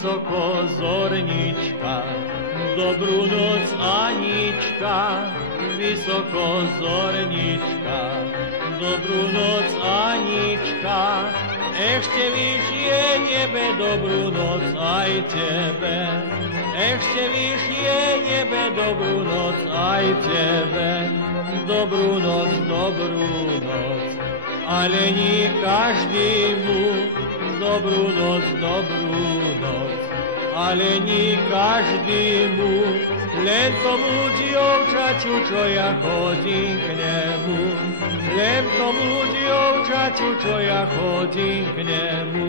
vysoko zornička, dobrú noc Anička, vysoko zornička, dobrú noc Anička, ešte vyššie nebe, dobrú noc aj tebe, ešte vyššie nebe, dobrú noc aj tebe, dobrú noc, ale nie každému, dobrú noc, ale nie každému, len tomu dievčaťu, čo ja chodím k nemu, len tomu dievčaťu, čo ja chodím k nemu.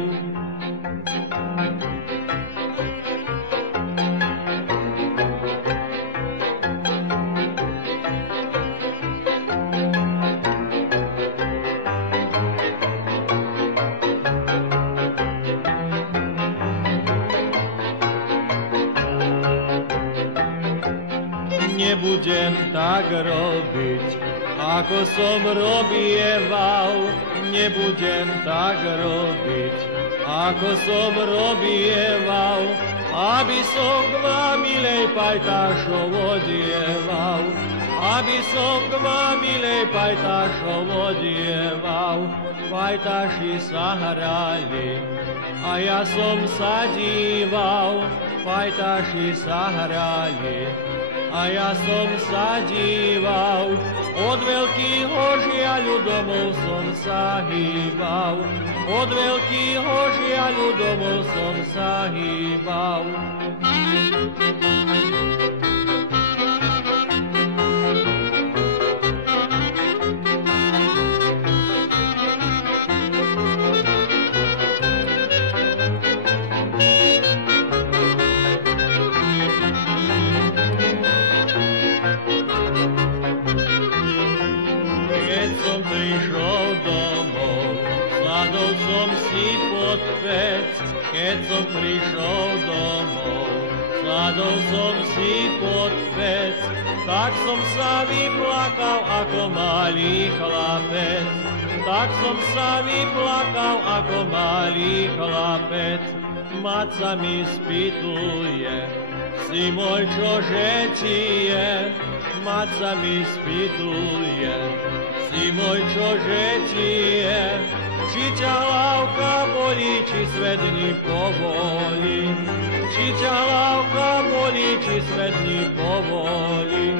Nebudem tak robiť, ako som robieval. Nebudem tak robiť, ako som robieval, aby som k vám milej pajtášov odieval, aby som k vám milej pajtášov odieval. Pajtáši sa hrali a ja som sa díval, pajtáši sa hrali a ja som sa díval, od veľkého žiaľu domov som sa hýbal, od veľkého žiaľu domov som sa hýbal. Prišiel domov, sadol som si pod pec. Keď som prišiel domov, sadol som si pod pec. Tak som sa vyplakal ako malý chlapec, tak som sa vyplakal ako malý chlapec. Maca mi spýtuje, si môj čože ti je, maca mi spýtuje, si môj čože ti je, či ťa hlavka bolí, či svet dní povolí, či ťa hlavka bolí, či svet dní povolí.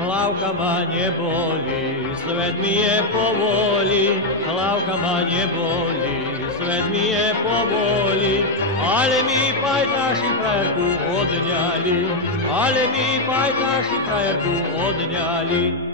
Hlavka ma nebolí, svet mi je povoli, hlavka ma nebolí, svet mi je povoli, ale mi pajtáši frajerku odňali, ale mi pajtáši frajerku odňali.